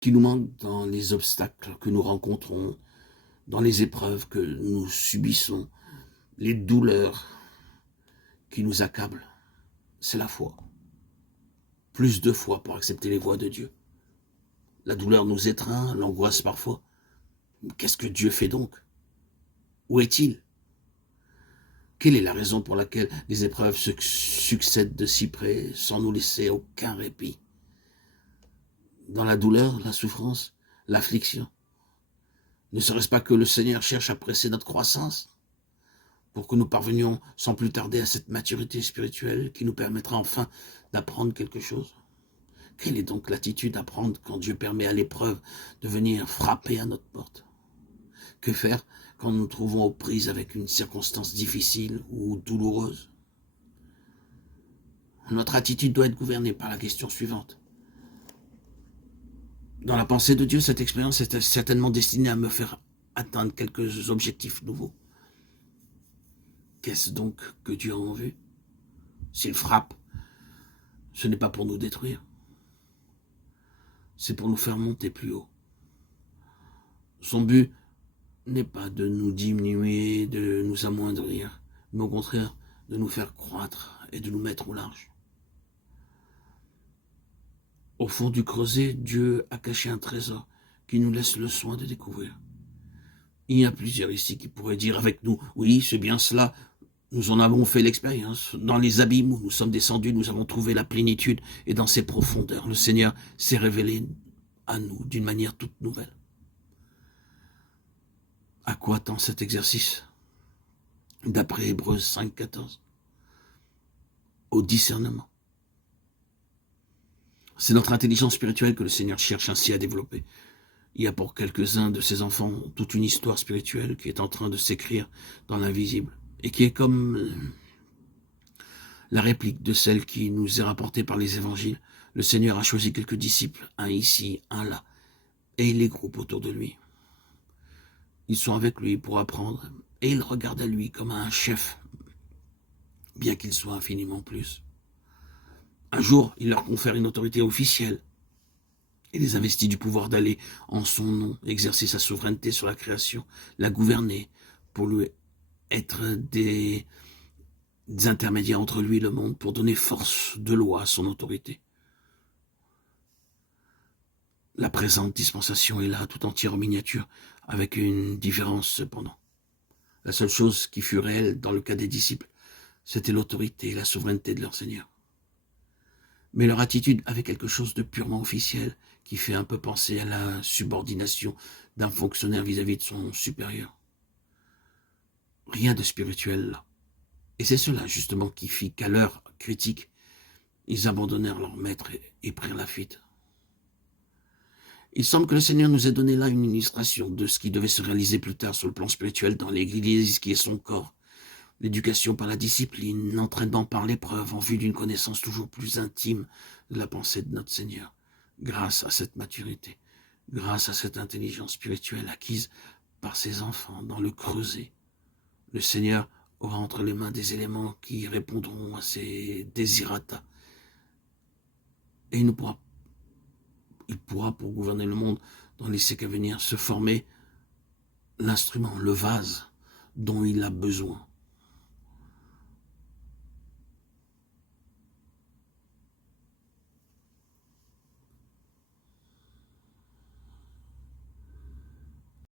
qui nous manque dans les obstacles que nous rencontrons, dans les épreuves que nous subissons, les douleurs qui nous accablent, c'est la foi. Plus de foi pour accepter les voies de Dieu. La douleur nous étreint, l'angoisse parfois. Qu'est-ce que Dieu fait donc? Où est-il? Quelle est la raison pour laquelle les épreuves se succèdent de si près sans nous laisser aucun répit? Dans la douleur, la souffrance, l'affliction, ne serait-ce pas que le Seigneur cherche à presser notre croissance pour que nous parvenions sans plus tarder à cette maturité spirituelle qui nous permettra enfin d'apprendre quelque chose? Quelle est donc l'attitude à prendre quand Dieu permet à l'épreuve de venir frapper à notre porte? Que faire quand nous nous trouvons aux prises avec une circonstance difficile ou douloureuse? Notre attitude doit être gouvernée par la question suivante. Dans la pensée de Dieu, cette expérience est certainement destinée à me faire atteindre quelques objectifs nouveaux. Qu'est-ce donc que Dieu a en vue? S'il frappe, ce n'est pas pour nous détruire. C'est pour nous faire monter plus haut. Son but n'est pas de nous diminuer, de nous amoindrir, mais au contraire de nous faire croître et de nous mettre au large. Au fond du creuset, Dieu a caché un trésor qui nous laisse le soin de découvrir. Il y a plusieurs ici qui pourraient dire avec nous, oui, c'est bien cela, nous en avons fait l'expérience. Dans les abîmes où nous sommes descendus, nous avons trouvé la plénitude, et dans ces profondeurs, le Seigneur s'est révélé à nous d'une manière toute nouvelle. À quoi tend cet exercice? D'après Hébreux 5,14, au discernement. C'est notre intelligence spirituelle que le Seigneur cherche ainsi à développer. Il y a pour quelques-uns de ses enfants toute une histoire spirituelle qui est en train de s'écrire dans l'invisible et qui est comme la réplique de celle qui nous est rapportée par les évangiles. Le Seigneur a choisi quelques disciples, un ici, un là, et il les groupe autour de lui. Ils sont avec lui pour apprendre, et ils regardent à lui comme à un chef, bien qu'il soit infiniment plus. Un jour, il leur confère une autorité officielle, et les investit du pouvoir d'aller, en son nom, exercer sa souveraineté sur la création, la gouverner, pour lui être des intermédiaires entre lui et le monde, pour donner force de loi à son autorité. La présente dispensation est là, tout entière en miniature, avec une différence cependant. La seule chose qui fut réelle dans le cas des disciples, c'était l'autorité et la souveraineté de leur Seigneur. Mais leur attitude avait quelque chose de purement officiel, qui fait un peu penser à la subordination d'un fonctionnaire vis-à-vis de son supérieur. Rien de spirituel là. Et c'est cela justement qui fit qu'à l'heure critique, ils abandonnèrent leur maître et prirent la fuite. Il semble que le Seigneur nous ait donné là une illustration de ce qui devait se réaliser plus tard sur le plan spirituel dans l'Église qui est son corps. L'éducation par la discipline, l'entraînement par l'épreuve en vue d'une connaissance toujours plus intime de la pensée de notre Seigneur. Grâce à cette maturité, grâce à cette intelligence spirituelle acquise par ses enfants dans le creuset, le Seigneur aura entre les mains des éléments qui répondront à ses désirata. Et il pourra, pour gouverner le monde dans les siècles à venir, se former l'instrument, le vase dont il a besoin